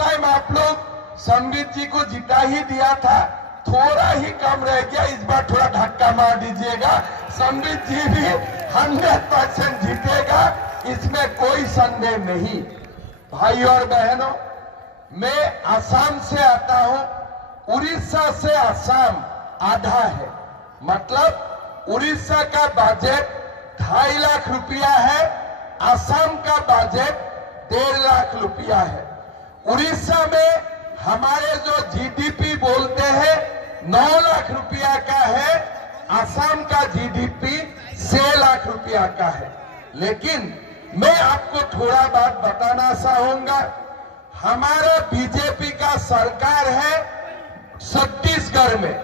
Time आप लोग संबित जी को जिता ही दिया था, थोड़ा ही कम रह गया, इस बार थोड़ा धक्का मार दीजिएगा। संबित जी भी 100% जीतेगा, इसमें कोई संदेह नहीं। भाई और बहनों, मैं असम से आता हूं। उड़ीसा से असम आधा है, मतलब उड़ीसा का बजट 2.5 लाख रुपया है, असम का बजट 1.5 लाख रुपया है। उड़ीसा में हमारे जो जीडीपी बोलते हैं 9 लाख रुपया का है, असम का जीडीपी 6 लाख रुपया का है। लेकिन मैं आपको थोड़ा बात बताना चाहूंगा। हमारा बीजेपी का सरकार है छत्तीसगढ़ में,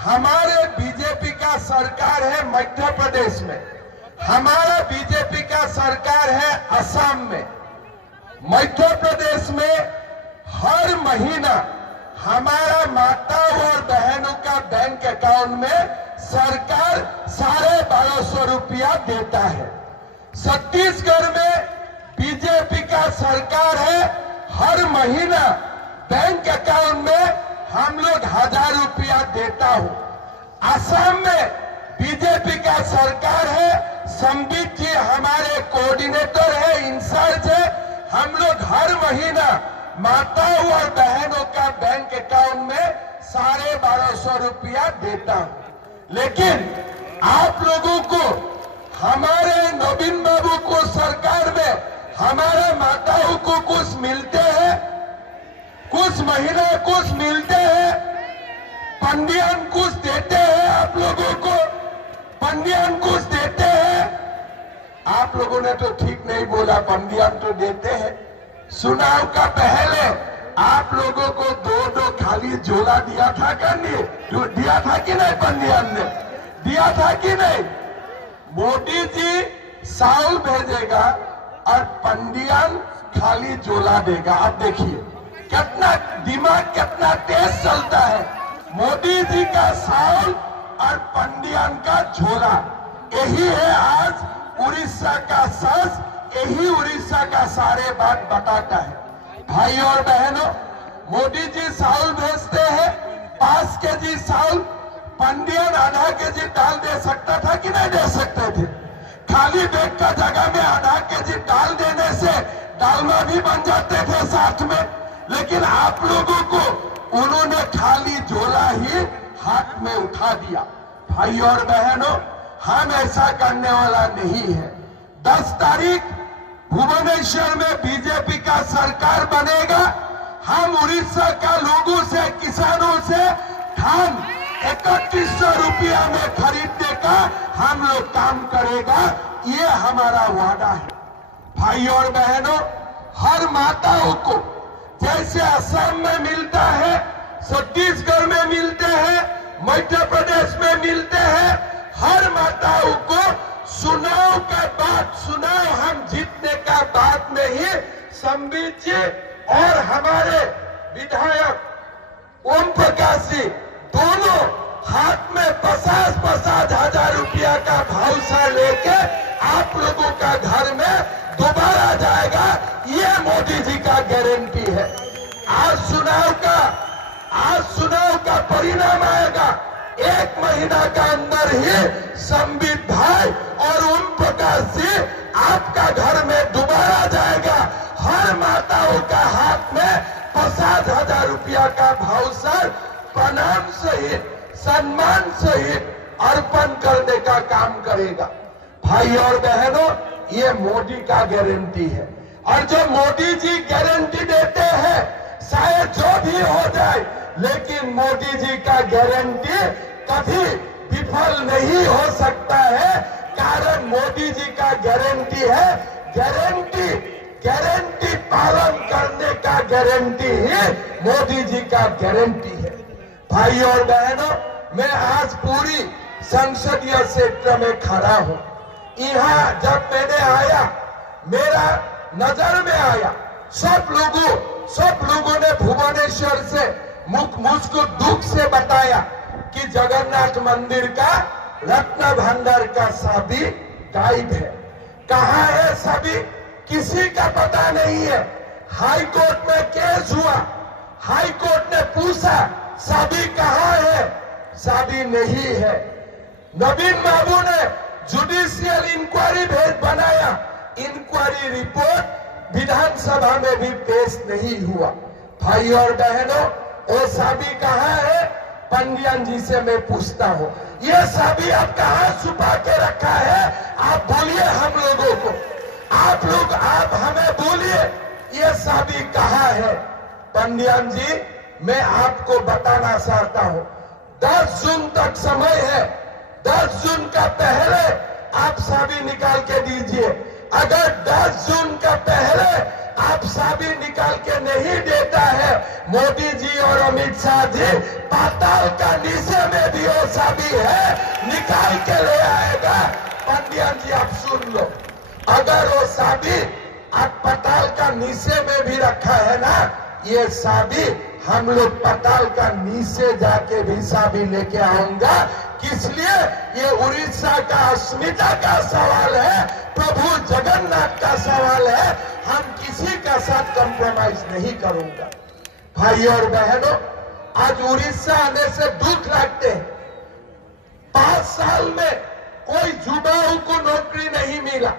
हमारे बीजेपी का सरकार है मध्य प्रदेश में, हमारा बीजेपी का सरकार है असम में। मध्य प्रदेश में हर महीना हमारा माताओं और बहनों का बैंक अकाउंट में सरकार 1250 रुपया देता है। छत्तीसगढ़ में बीजेपी का सरकार है, हर महीना बैंक अकाउंट में हम लोग 1000 रुपया देता हूं। असम में बीजेपी का सरकार है, संबित जी हमारे कोऑर्डिनेटर है, इंचार्ज है। हम लोग हर महीना माताओं और बहनों का बैंक अकाउंट में 1250 रुपया देता हूं। लेकिन आप लोगों को, हमारे नवीन बाबू को सरकार में हमारे माताओं को कुछ मिलते हैं, कुछ महीना कुछ मिलते हैं, पंडियन कुछ देते हैं, आप लोगों को पंडियन कुछ देते हैं। आप लोगों ने तो ठीक नहीं बोला, पंडियन तो देते हैं। चुनाव का पहले आप लोगों को 2 खाली झोला दिया था दिया था कि नहीं? पंडियन ने दिया था कि नहीं? मोदी जी चावल भेजेगा और पंडियन खाली झोला देगा। अब देखिए कितना दिमाग कितना तेज चलता है। मोदी जी का चावल और पंडियन का झोला, यही है आज उड़ीसा का सच, यही उड़ीसा का सारे बात बताता है। भाई और बहनों, मोदी जी चावल भेजते हैं 5 केजी चावल, पंडियन आधा केजी दाल दे सकता था कि नहीं दे सकते थे? खाली बैग का जगह में आधा केजी दाल देने से दालमा भी बन जाते थे साथ में। लेकिन आप लोगों को उन्होंने खाली झोला ही हाथ में उठा दिया। भाई और बहनों, हम ऐसा करने वाला नहीं है। 10 तारीख भुवनेश्वर में बीजेपी का सरकार बनेगा। हम उड़ीसा का लोगों से, किसानों से धान 3100 रुपया में खरीदने का हम लोग काम करेगा, ये हमारा वादा है। भाई और बहनों, हर माताओं को जैसे असम में मिलता है, छत्तीसगढ़ में मिलते हैं, मध्य प्रदेश में मिलते हैं, हर माताओं को चुनाव का बाद, चुनाव हम जीतने का बाद में ही संबित जी और हमारे विधायक ओम प्रकाश जी दोनों हाथ में 50-50 हजार रुपया का भावसा लेके आप लोगों का घर में दोबारा जाएगा। ये मोदी जी का गारंटी है। आज चुनाव का परिणाम आएगा। 1 महीना का अंदर ही संबित भाई और ओम प्रकाश जी आपका घर में दोबारा जाएगा। हर माताओं का हाथ में 50,000 रुपया का भावसर प्रणाम सहित, सम्मान सहित अर्पण करने का काम करेगा। भाई और बहनों, ये मोदी का गारंटी है। और जो मोदी जी गारंटी देते हैं, शायद जो भी हो जाए, लेकिन मोदी जी का गारंटी कभी विफल नहीं हो सकता है। कारण मोदी जी का गारंटी है, गारंटी पालन करने का गारंटी ही मोदी जी का गारंटी है। भाई और बहनों, मैं आज पूरी संसदीय क्षेत्र में खड़ा हूं। यहाँ जब मैंने आया, मेरा नजर में आया, सब लोगों ने भुवनेश्वर से मुझको दुख से बताया कि जगन्नाथ मंदिर का रत्न भंडार का चाबी गायब है। कहाँ है चाबी? किसी का पता नहीं है। हाई कोर्ट में केस हुआ, हाई कोर्ट ने पूछा साबी कहां है, साबी नहीं है। नवीन बाबू ने जुडिशियल इंक्वायरी बनाया, इंक्वायरी रिपोर्ट विधानसभा में भी पेश नहीं हुआ। भाई और बहनों, वो साबी कहां है? पंडियन जी से मैं पूछता हूं, ये साबी आप कहां छुपा के रखा है? आप बोलिए हम लोगों को, आप हमें बोलिए ये साबी कहां है? पंडियन जी, मैं आपको बताना चाहता हूं, 10 जून तक समय है। 10 जून का पहले आप साबी निकाल के दीजिए। अगर 10 जून का पहले आप साबी निकाल के नहीं देता है, मोदी जी और अमित शाह जी पाताल का नीचे में भी वो साबी है, निकाल के ले आएगा। पंडियन जी आप सुन लो, अगर वो साबी आप पाताल का नीचे में भी रखा है ना, ये साबी हम लोग पाताल का नीचे जाके भी साबी लेके आऊंगा। किस लिए? ये उड़ीसा का अस्मिता का सवाल है, प्रभु जगन्नाथ का सवाल है। हम किसी का साथ कंप्रोमाइज नहीं करूंगा। भाई और बहनों, आज उड़ीसा आने से दुख लगते हैं। 5 साल में कोई युवाओं को नौकरी नहीं मिला।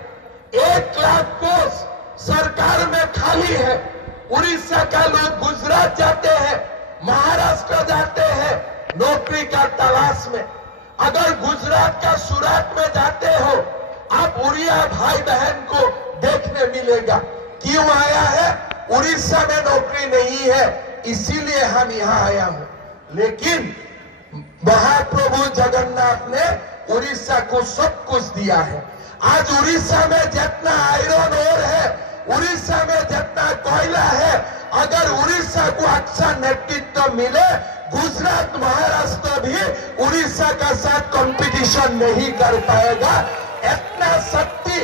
1 लाख पोस्ट सरकार में खाली है। उड़ीसा का लोग गुजरात जाते हैं, महाराष्ट्र जाते हैं नौकरी का तलाश में। अगर गुजरात का सूरत में जाते हो, आप उड़िया भाई बहन को देखने मिलेगा। क्यों आया है? उड़ीसा में नौकरी नहीं है, इसीलिए हम यहाँ आया हूं। लेकिन महाप्रभु जगन्नाथ ने उड़ीसा को सब कुछ दिया है। आज उड़ीसा में जितना आयरन ओर है, उड़ीसा में जितना कोयला है, अगर उड़ीसा को अच्छा नेतृत्व मिले, गुजरात महाराष्ट्र भी उड़ीसा का साथ कंपटीशन नहीं कर पाएगा। इतना शक्ति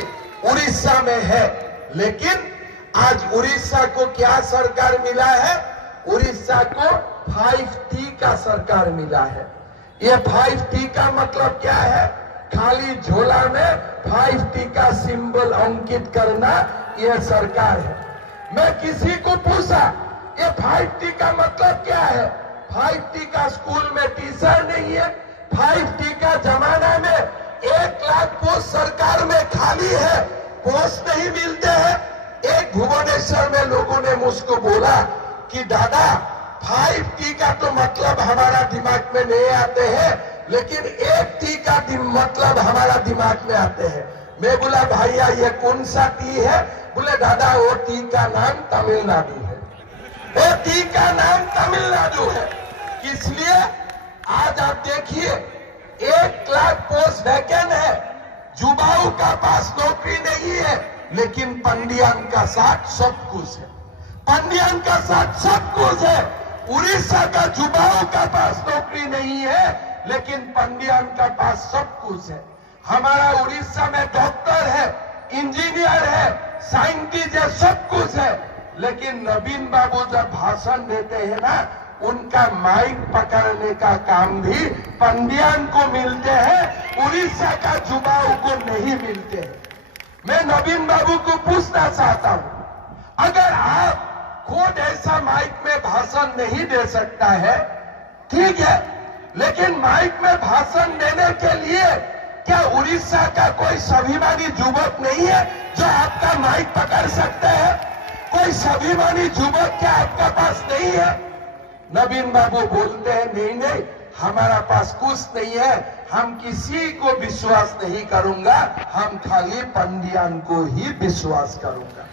उड़ीसा में है। लेकिन आज उड़ीसा को क्या सरकार मिला है? उड़ीसा को 5T का सरकार मिला है। ये 5T का मतलब क्या है? खाली झोला में 5T का सिंबल अंकित करना, यह सरकार है। मैं किसी को पूछा ये 5T का मतलब क्या है? 5T का स्कूल में टीचर नहीं है। 5T का जमाना में 1 लाख पोस्ट सरकार में खाली है, पोस्ट नहीं मिलते हैं। एक भुवनेश्वर में लोगों ने मुझको बोला कि दादा 5T का तो मतलब हमारा दिमाग में नहीं आते हैं, लेकिन 1T का मतलब हमारा दिमाग में आते हैं। मैं बोला भैया ये कौन सा टी है? बोले दादा वो टी का नाम तमिलनाडु है, वो टी का नाम तमिलनाडु है। इसलिए आज आप देखिए 1 लाख पोस्ट वैकेंट है, युवाओं का पास नौकरी नहीं है, लेकिन पंडियन का साथ सब कुछ है। पंडियन का साथ सब कुछ है। उड़ीसा का युवाओं का पास नौकरी नहीं है, लेकिन पंडियन का पास सब कुछ है। हमारा उड़ीसा में डॉक्टर है, इंजीनियर है, साइंटिस्ट है, सब कुछ है। लेकिन नवीन बाबू जब भाषण देते हैं ना, उनका माइक पकड़ने का काम भी पंडियन को मिलते हैं, उड़ीसा का युवाओं को नहीं मिलते हैं। मैं नवीन बाबू को पूछना चाहता हूं, अगर आप खुद ऐसा माइक में भाषण नहीं दे सकता है, ठीक है, लेकिन माइक में भाषण देने के लिए क्या उड़ीसा का कोई स्वाभिमानी युवक नहीं है जो आपका माइक पकड़ सकते हैं? कोई स्वाभिमानी युवक क्या आपका पास नहीं है? नवीन बाबू बोलते हैं नहीं नहीं, हमारा पास कुछ नहीं है, हम किसी को विश्वास नहीं करूंगा, हम खाली पंडियन को ही विश्वास करूंगा।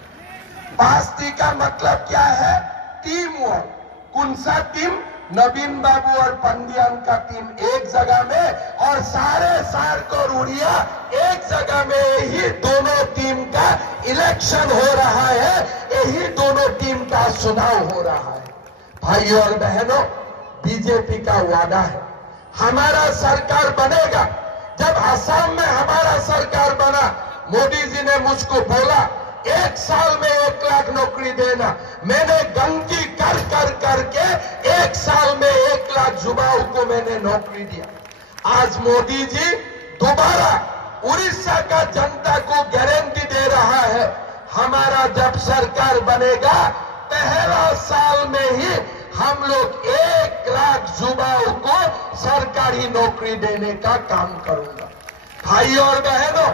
5T का मतलब क्या है? Team work. कौन सा टीम? नवीन बाबू और पंडियन का टीम एक जगह में, और सारे सार्क और उड़िया एक जगह में। यही दोनों टीम का इलेक्शन हो रहा है, यही दोनों टीम का चुनाव हो रहा है। भाई और बहनों, बीजेपी का वादा है हमारा सरकार बनेगा। जब असम में हमारा सरकार बना, मोदी जी ने मुझको बोला 1 साल में 1 लाख नौकरी देना। मैंने गंगी कर कर करके 1 साल में 1 लाख युवाओं को मैंने नौकरी दिया। आज मोदी जी दोबारा उड़ीसा का जनता को गारंटी दे रहा है, हमारा जब सरकार बनेगा, पहला साल में ही हम लोग 1 लाख युवाओं को सरकारी नौकरी देने का काम करूंगा। भाई और बहनों,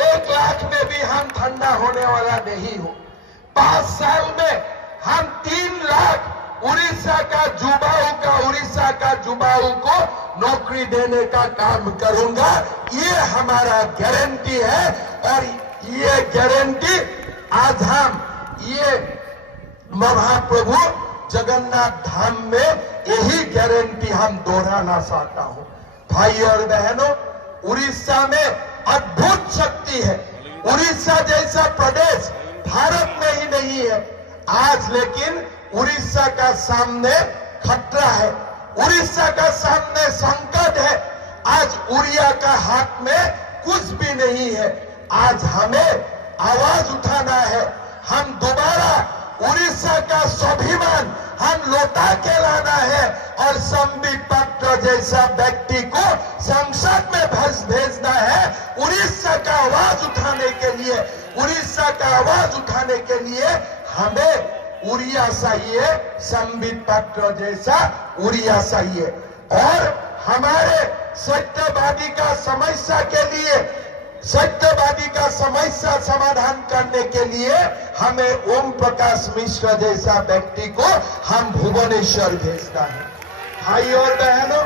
1 लाख में भी हम ठंडा होने वाला नहीं हो। 5 साल में हम 3 लाख उड़ीसा का युवाओं को नौकरी देने का काम करूंगा। ये हमारा गारंटी है और ये गारंटी आज हम ये महाप्रभु जगन्नाथ धाम में यही गारंटी हम दोहराना चाहता हूं। भाई और बहनों, उड़ीसा में अद्भुत शक्ति है। उड़ीसा जैसा प्रदेश भारत में ही नहीं है आज, लेकिन उड़ीसा का सामने खतरा है, उड़ीसा का सामने संकट है। आज उड़िया का हाथ में कुछ भी नहीं है। आज हमें आवाज उठाना है। हम दोबारा उड़ीसा का स्वाभिमान हम लौटा के लाना है और संबित पात्र जैसा व्यक्ति को संसद में भेजना है। उड़ीसा का आवाज उठाने के लिए, उड़ीसा का आवाज उठाने के लिए हमें उड़िया चाहिए, संबित पात्र जैसा उड़िया चाहिए। और हमारे सत्यवादी का समस्या के लिए, सत्यवादी का समस्या समाधान करने के लिए हमें ओम प्रकाश मिश्र जैसा व्यक्ति को हम भुवनेश्वर भेजना है। भाई और बहनों,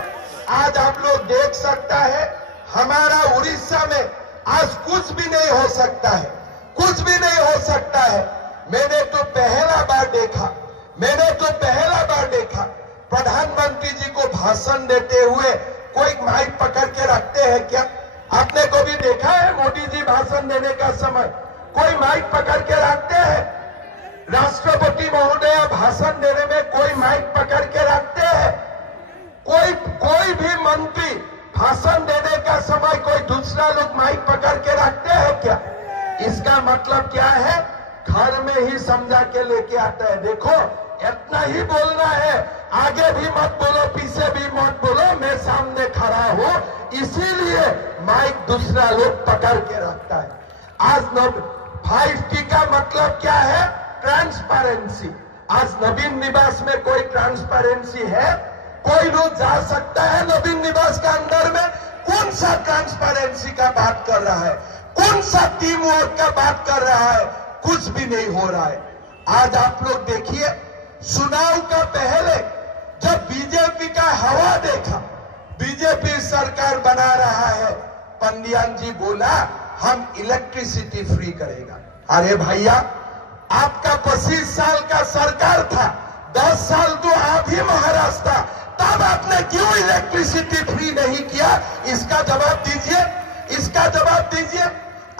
आज आप लोग देख सकता है हमारा उड़ीसा में आज कुछ भी नहीं हो सकता है, कुछ भी नहीं हो सकता है। मैंने तो पहला बार देखा प्रधानमंत्री जी को भाषण देते हुए कोई माइक पकड़ के रखते हैं क्या? आपने को भी देखा है मोदी जी भाषण देने का समय कोई माइक पकड़ के रखते हैं? राष्ट्रपति महोदय भाषण देने में कोई माइक पकड़ के रखते हैं? कोई भी मंत्री भाषण देने का समय कोई दूसरा लोग माइक पकड़ के रखते हैं क्या? इसका मतलब क्या है? घर में ही समझा के लेके आता है। देखो, इतना ही बोलना है, आगे भी मत बोलो, पीछे भी मत बोलो, मैं सामने खड़ा हूं, इसीलिए माइक दूसरा लोग पकड़ के रखता है। आज 5T का मतलब क्या है? ट्रांसपेरेंसी। आज नवीन निवास में कोई ट्रांसपेरेंसी है? कोई लोग जा सकता है नवीन निवास के अंदर में? कौन सा ट्रांसपेरेंसी का बात कर रहा है? कौन सा टीम वर्क का बात कर रहा है? कुछ भी नहीं हो रहा है। आज आप लोग देखिए, चुनाव का पहले जब बीजेपी का हवा देखा, बीजेपी सरकार बना रहा है, पंडियान जी बोला हम इलेक्ट्रिसिटी फ्री करेगा। अरे भैया, आपका 25 साल का सरकार था, 10 साल तो आप ही महाराज था, तब आपने क्यों इलेक्ट्रिसिटी फ्री नहीं किया? इसका जवाब दीजिए, इसका जवाब दीजिए।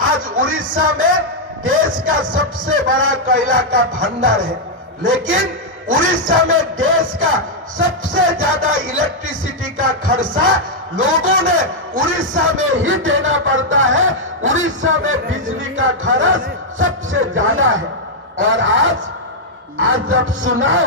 आज उड़ीसा में देश का सबसे बड़ा कोयला का भंडार है, लेकिन उड़ीसा में देश का सबसे ज्यादा इलेक्ट्रिसिटी का खर्चा लोगों ने उड़ीसा में ही देना पड़ता है। उड़ीसा में बिजली का खर्च सबसे ज्यादा है। और आज जब चुनाव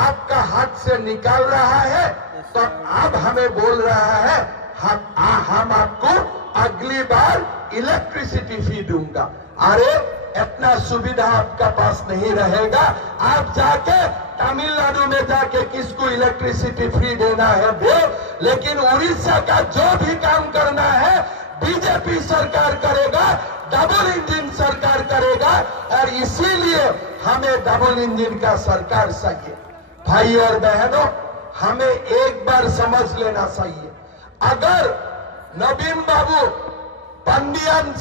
आपका हाथ से निकाल रहा है, तो अब हमें बोल रहा है हम आपको अगली बार इलेक्ट्रिसिटी फ्री दूंगा। अरे, इतना सुविधा आपका पास नहीं रहेगा। आप जाके तमिलनाडु में जाके किसको इलेक्ट्रिसिटी फ्री देना है दो, लेकिन उड़ीसा का जो भी काम करना है बीजेपी सरकार करेगा, डबल इंजन सरकार करेगा। और इसीलिए हमें डबल इंजन का सरकार चाहिए। भाई और बहनों, हमें एक बार समझ लेना चाहिए, अगर नवीन बाबू पंडियन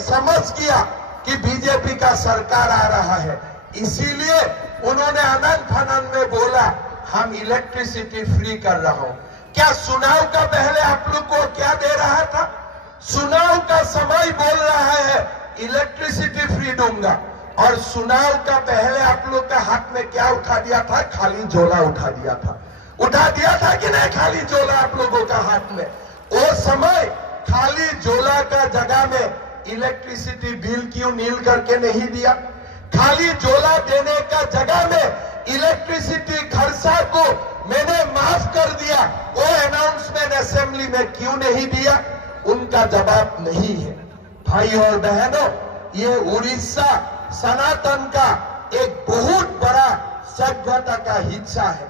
समझ गया कि बीजेपी का सरकार आ रहा है, इसीलिए उन्होंने अनंत फनन में बोला हम इलेक्ट्रिसिटी फ्री कर रहा हूं। क्या चुनाव का पहले आप लोग को क्या दे रहा था? चुनाव का समय बोल रहा है इलेक्ट्रिसिटी फ्री दूंगा, और चुनाव का पहले आप लोग का हाथ में क्या उठा दिया था? खाली झोला उठा दिया था। उठा दिया था कि नहीं खाली झोला आप लोगों का हाथ में? वो समय खाली झोला का जगह में इलेक्ट्रिसिटी बिल क्यों नील करके नहीं दिया? खाली झोला देने का जगह में इलेक्ट्रिसिटी खर्चा को मैंने माफ कर दिया, वो अनाउंसमेंट असेंबली में क्यों नहीं दिया? उनका जवाब नहीं है। भाई और बहनों, ये उड़ीसा सनातन का एक बहुत बड़ा सभ्यता का हिस्सा है।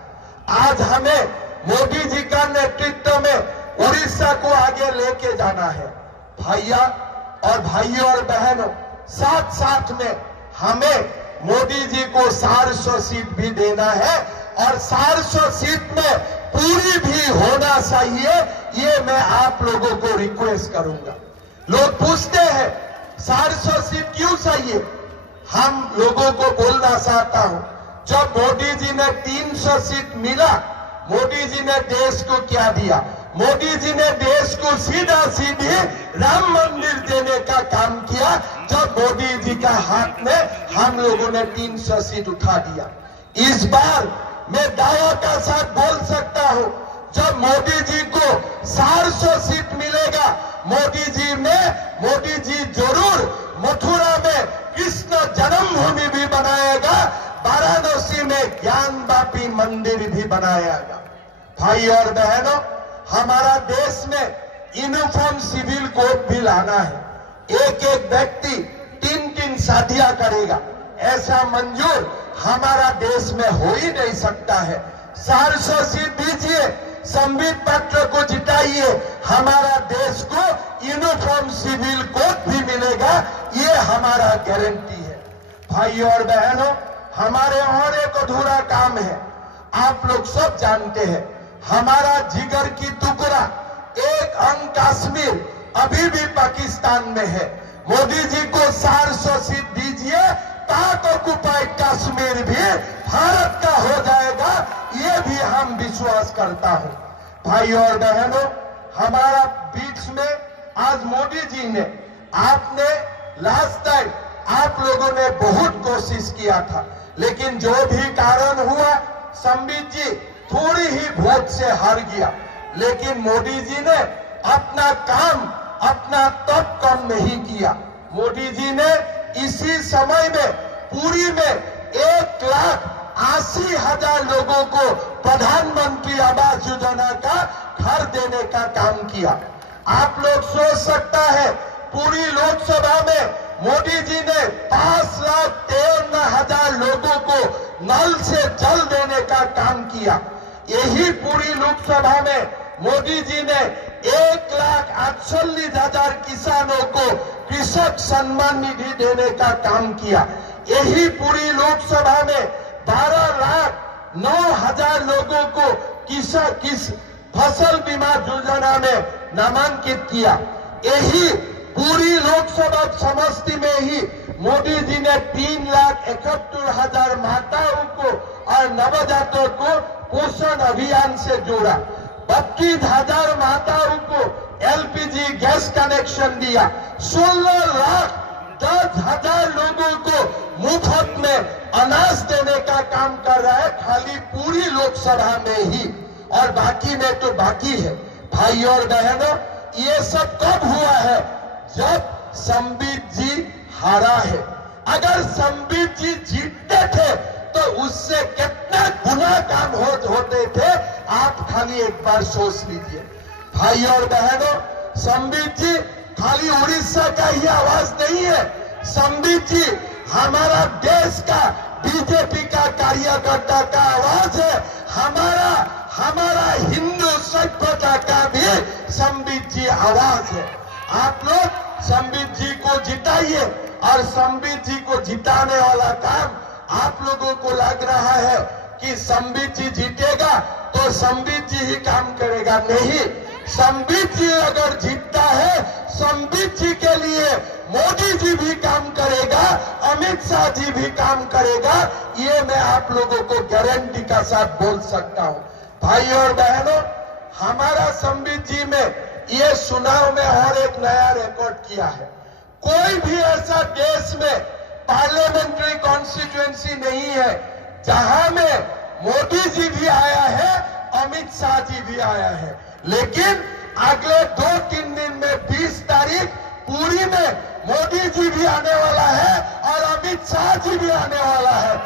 आज हमें मोदी जी का नेतृत्व में उड़ीसा को आगे लेके जाना है। भाइयों और बहनों, साथ साथ में हमें मोदी जी को 400 सीट भी देना है और 400 सीट में पूरी भी होना चाहिए। ये मैं आप लोगों को रिक्वेस्ट करूंगा। लोग पूछते हैं 400 सीट क्यों चाहिए? हम लोगों को बोलना चाहता हूं, जब मोदी जी ने 300 सीट मिला, मोदी जी ने देश को क्या दिया? मोदी जी ने देश को सीधा सीधी राम मंदिर देने का काम किया। जब मोदी जी का हाथ में हम लोगों ने 300 सीट उठा दिया। इस बार मैं दावा का साथ बोल सकता हूं, जब मोदी जी को 400 सीट मिलेगा, मोदी जी जरूर मथुरा में कृष्ण जन्मभूमि भी बनाएगा, वाराणसी में ज्ञानवापी मंदिर भी बनाएगा। भाई और बहनों, हमारा देश में यूनिफॉर्म सिविल कोड भी लाना है। एक व्यक्ति 3 शादियां करेगा, ऐसा मंजूर हमारा देश में हो ही नहीं सकता है। 400 सीट दीजिए, संबित पात्र को जिताइए, हमारा देश को यूनिफॉर्म सिविल कोड भी मिलेगा, ये हमारा गारंटी है। भाइयों और बहनों, हमारे और एक अधूरा काम है। आप लोग सब जानते हैं, हमारा जिगर की टुकड़ा एक अंग कश्मीर अभी भी पाकिस्तान में है। मोदी जी को 400 सीट दीजिए, पाक ऑक्युपाइड कश्मीर भी भारत का हो जाएगा, ये भी हम विश्वास करता हूं। भाइयों और बहनों, हमारा बीच में आज मोदी जी ने, आपने लास्ट टाइम आप लोगों ने बहुत कोशिश किया था, लेकिन जो भी कारण हुआ, संबित जी थोड़ी ही वोट से हार गया। लेकिन मोदी जी ने अपना काम अपना तब कम नहीं किया। मोदी जी ने इसी समय में पूरी में 1,80,000 लोगों को प्रधानमंत्री आवास योजना का घर देने का काम किया। आप लोग सोच सकता है, पूरी लोकसभा में मोदी जी ने 5,53,000 लोगों को नल से जल देने का काम किया। यही पूरी लोकसभा में मोदी जी ने 1,48,000 किसानों को कृषक सम्मान निधि देने का काम किया। यही पूरी लोकसभा में 12,09,000 लोगों को फसल बीमा योजना में नामांकित किया। यही पूरी लोकसभा समष्टि में ही मोदी जी ने 3,71,000 माताओं को और नवजातों को पोषण अभियान से जोड़ा। 32,000 माताओं को एलपीजी गैस कनेक्शन दिया। 16,10,000 लोगों को मुफ्त में अनाज देने का काम कर रहा है, खाली पूरी लोकसभा में ही, और बाकी में तो बाकी है। भाइयों और बहनों, ये सब कब हुआ है? जब संबित जी हारा है। अगर संबित जी जीतते थे तो उससे कितना गुना काम होते थे, आप खाली एक बार सोच लीजिए। भाइयों और बहनों, संबित जी खाली उड़ीसा का ही आवाज नहीं है। संबित जी हमारा देश का, बीजेपी का कार्यकर्ता का आवाज है। हमारा हिंदू सभ्यता का भी संबित जी आवाज है। आप लोग संबित जी को जिताइए, और संबित जी को जिताने वाला काम आप लोगों को लग रहा है कि संबित जी जीतेगा तो संबित जी ही काम करेगा। नहीं, संबित जी अगर जीतता है, संबित जी के लिए मोदी जी भी काम करेगा, अमित शाह जी भी काम करेगा, ये मैं आप लोगों को गारंटी का साथ बोल सकता हूं। भाइयों और बहनों, हमारा संबित जी में ये चुनाव में और एक नया रिकॉर्ड किया है। कोई भी ऐसा देश में पार्लियामेंट्री कॉन्स्टिट्यूएंसी नहीं है जहां में मोदी जी भी आया है, अमित शाह जी भी आया है। लेकिन अगले 2-3 दिन में 20 तारीख पूरी में मोदी जी भी आने वाला है और अमित शाह जी भी आने वाला है।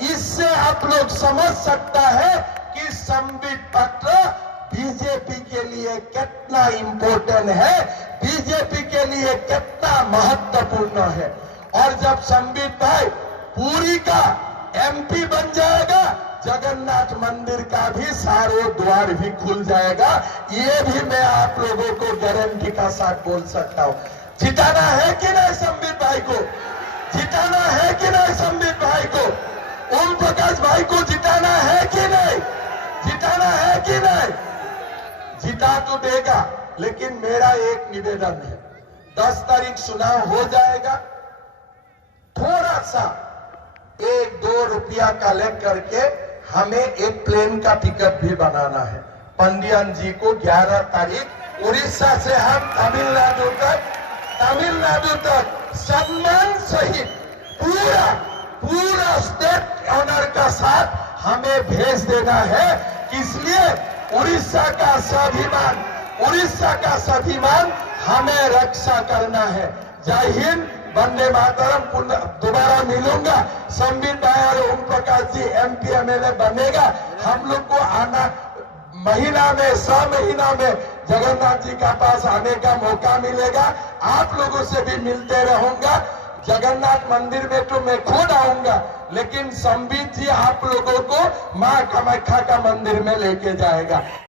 इससे आप लोग समझ सकता है कि संबित पात्र बीजेपी के लिए कितना इंपॉर्टेंट है, बीजेपी के लिए कितना महत्वपूर्ण है। और जब संबित भाई पूरी का एमपी बन जाएगा, जगन्नाथ मंदिर का भी सारे द्वार भी खुल जाएगा। ये भी मैं आप लोगों को गारंटी का साथ बोल सकता हूं। जिताना है कि नहीं संबित भाई को? जिताना है कि नहीं संबित भाई को? ओम प्रकाश भाई को जिताना है कि नहीं? जिताना है कि नहीं? जिता तो देगा, लेकिन मेरा एक निवेदन है, 10 तारीख चुनाव हो जाएगा, थोड़ा सा 1-2 रुपया कलेक्ट करके हमें एक प्लेन का टिकट भी बनाना है। पंडियन जी को 11 तारीख उड़ीसा से हम तमिलनाडु तक सम्मान सहित पूरा स्टेट ऑनर का साथ हमें भेज देना है। इसलिए उड़ीसा का स्वाभिमान हमें रक्षा करना है। जय हिंद, वंदे मातरम। दोबारा मिलूंगा। संबित भाई और ओम प्रकाश जी एमपी एमएलए बनेगा। हम लोग को आना महीना में 100 महीना में जगन्नाथ जी का पास आने का मौका मिलेगा। आप लोगों से भी मिलते रहूंगा। जगन्नाथ मंदिर में तो मैं खुद आऊंगा, लेकिन संबित जी आप लोगों को मां कामाख्या का मंदिर में लेके जाएगा।